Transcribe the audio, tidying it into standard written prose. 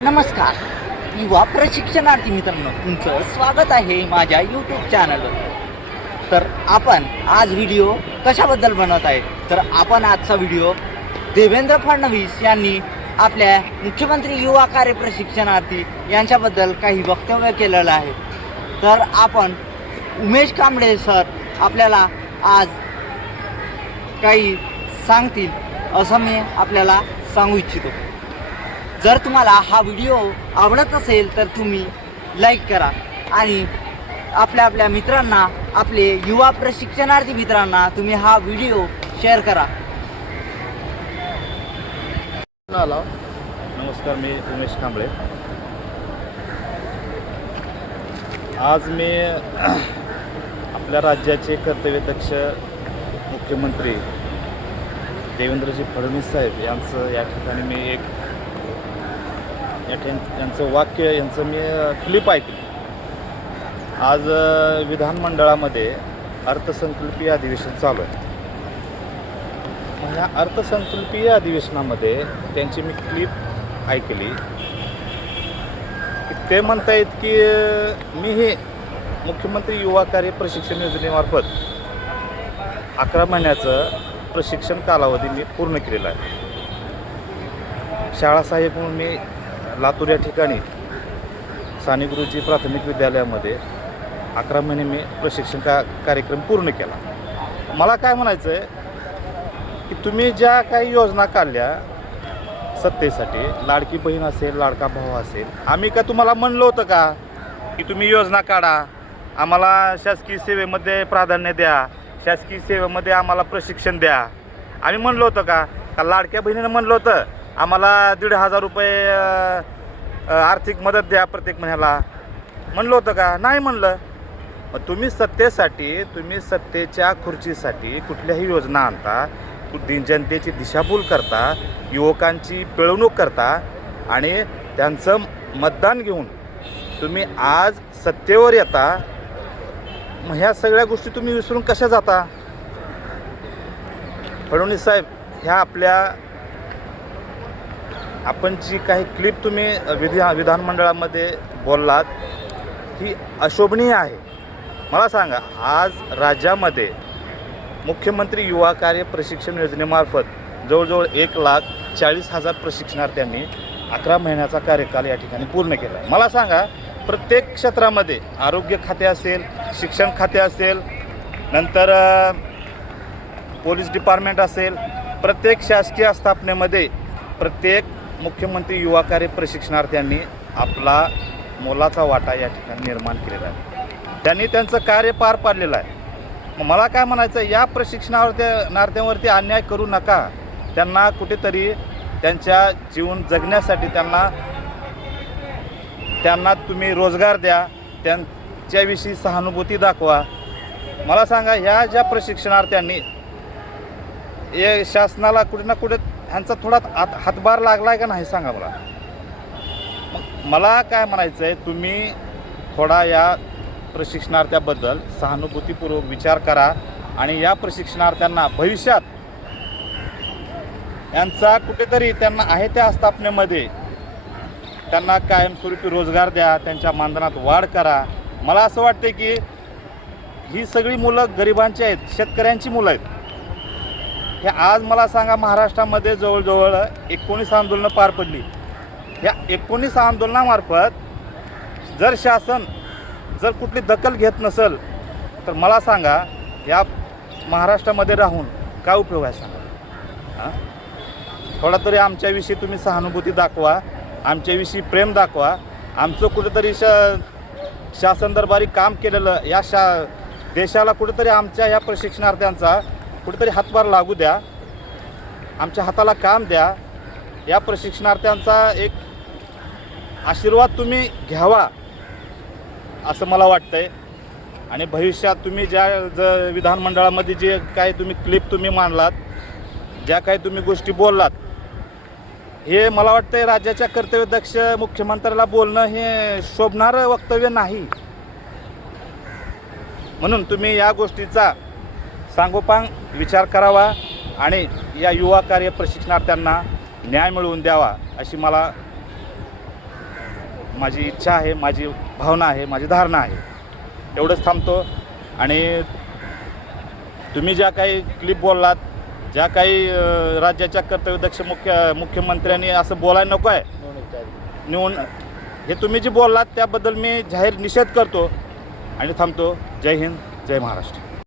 नमस्कार युवा प्रशिक्षणार्थी मित्रांनो, तुमचं स्वागत आहे माझ्या यूट्यूब चॅनलवर। तर आपण आज व्हिडिओ कशाबद्दल बनवत आहे, तर आपण आजचा व्हिडिओ देवेंद्र फडणवीस यांनी आपल्या मुख्यमंत्री युवा कार्य प्रशिक्षणार्थी यांच्याबद्दल काही वक्तव्य केलेलं आहे। तर आपण उमेश कांबळे सर आपल्याला आज काही सांगतील असं मी आपल्याला सांगू इच्छितो। जर तुम्हाला हा व्हिडिओ आवडत असेल तर तुम्ही लाईक करा आणि आपल्या मित्रांना, आपले युवा प्रशिक्षणार्थी मित्रांना तुम्ही हा व्हिडिओ शेअर करा। नमस्कार, मी उमेश कांबळे। आज मी आपल्या राज्याचे कर्तव्यदक्ष मुख्यमंत्री देवेंद्रजी फडणवीस साहेब यांचं या ठिकाणी मी यांचं वाक्य, यांचं मी क्लिप ऐकली। आज विधानमंडळामध्ये अर्थसंकल्पीय अधिवेशन चालू आहे। ह्या अर्थसंकल्पीय अधिवेशनामध्ये त्यांची मी क्लिप ऐकली की ते म्हणतायत की मी हे मुख्यमंत्री युवा कार्य प्रशिक्षण योजनेमार्फत 11 महिन्याचं प्रशिक्षण कालावधी मी पूर्ण केलेला आहे। शाळा सहाय्यक म्हणून मी लातूर या ठिकाणी साने गुरुजी प्राथमिक विद्यालयामध्ये 11 महिने मी प्रशिक्षण कार्यक्रम पूर्ण केला। मला काय म्हणायचं आहे की तुम्ही ज्या काही योजना काढल्या सत्तेसाठी, लाडकी बहीण असेल, लाडका भाऊ असेल, आम्ही का तुम्हाला म्हणलं होतं का की तुम्ही योजना काढा, आम्हाला शासकीय सेवेमध्ये प्राधान्य द्या, शासकीय सेवेमध्ये आम्हाला प्रशिक्षण द्या? आम्ही म्हणलं होतं का? लाडक्या बहिणीनं म्हणलं होतं आम्हाला 1,500 रुपये आर्थिक मदत द्या प्रत्येक महिन्याला, म्हणलं होतं का? नाही म्हणलं। मग तुम्ही सत्तेसाठी, तुम्ही सत्तेच्या खुर्चीसाठी कुठल्याही योजना आणता, जनतेची दिशाभूल करता, युवकांची पिळवणूक करता आणि त्यांचं मतदान घेऊन तुम्ही आज सत्तेवर येता। मग ह्या सगळ्या गोष्टी तुम्ही विसरून कशा जाता? फडणवीस साहेब, ह्या आपण जी काही क्लिप तुम्ही विधानमंडळामध्ये बोललात ही अशोभनीय आहे। मला सांगा, आज राज्यामध्ये मुख्यमंत्री युवा कार्य प्रशिक्षण योजनेमार्फत जवळजवळ 1,40,000 प्रशिक्षणार्थ्यांनी 11 महिन्याचा कार्यकाल या ठिकाणी पूर्ण केला आहे। मला सांगा, प्रत्येक क्षेत्रामध्ये आरोग्य खाते असेल, शिक्षण खाते असेल, नंतर पोलीस डिपार्टमेंट असेल, प्रत्येक शासकीय आस्थापनेमध्ये प्रत्येक मुख्यमंत्री युवा कार्य प्रशिक्षणार्थ्यांनी आपला मोलाचा वाटा या ठिकाणी निर्माण केलेला आहे। त्यांनी त्यांचं कार्य पार पाडलेलं आहे। मग मला काय म्हणायचं, या प्रशिक्षणार्थ्यांवरती अन्याय करू नका। त्यांना कुठेतरी त्यांच्या जीवन जगण्यासाठी त्यांना तुम्ही रोजगार द्या, त्यांच्याविषयी सहानुभूती दाखवा। मला सांगा, ह्या ज्या प्रशिक्षणार्थ्यांनी हे शासनाला कुठे ना कुठे ह्यांचा थोडा हातभार लागला आहे का नाही सांगा मला। मला काय म्हणायचं आहे, तुम्ही थोडा या प्रशिक्षणार्थ्याबद्दल सहानुभूतीपूर्वक विचार करा आणि या प्रशिक्षणार्थ्यांना भविष्यात यांचा कुठेतरी त्यांना आहे त्या आस्थापनेमध्ये त्यांना कायमस्वरूपी रोजगार द्या, त्यांच्या मानधनात वाढ करा। मला असं वाटतं की ही सगळी मुलं गरिबांची आहेत, शेतकऱ्यांची मुलं आहेत। हे आज मला सांगा, महाराष्ट्रामध्ये जवळजवळ 19 आंदोलनं पार पडली। या 19 आंदोलनामार्फत जर शासन कुठली दखल घेत नसेल तर मला सांगा, या महाराष्ट्रामध्ये राहून काय उपयोग आहे सांगा? थोडा तरी आमच्याविषयी तुम्ही सहानुभूती दाखवा, आमच्याविषयी प्रेम दाखवा। आमचं कुठेतरी शासन दरबारी काम केलेलं या देशाला कुठेतरी आमच्या ह्या प्रशिक्षणार्थ्यांचा कुठेतरी हातभार लागू द्या, आमच्या हाताला काम द्या। या प्रशिक्षणार्थ्यांचा एक आशीर्वाद तुम्ही घ्यावा असं मला वाटतंय। आणि भविष्यात तुम्ही विधानमंडळामध्ये जे काही तुम्ही क्लिप तुम्ही मांडलात, ज्या काही तुम्ही गोष्टी बोललात, हे मला वाटतंय राज्याच्या कर्तव्यदक्ष मुख्यमंत्र्याला बोलणं हे शोभणारं वक्तव्य नाही। म्हणून तुम्ही या गोष्टीचा सांगोपांग विचार करावा आणि या युवा कार्य प्रशिक्षणार्थ्यांना न्याय मिळवून द्यावा अशी मला माझी इच्छा आहे, माझी भावना आहे, माझी धारणा आहे. एवढंच थांबतो. आणि तुम्ही ज्या काही क्लिप बोललात, ज्या काही राज्याच्या कर्तव्यदक्ष मुख्यमंत्र्यांनी असं बोलायला नको आहे हे तुम्ही जे बोललात त्याबद्दल मी जाहीर निषेध करतो आणि थांबतो. जय हिंद, जय महाराष्ट्र.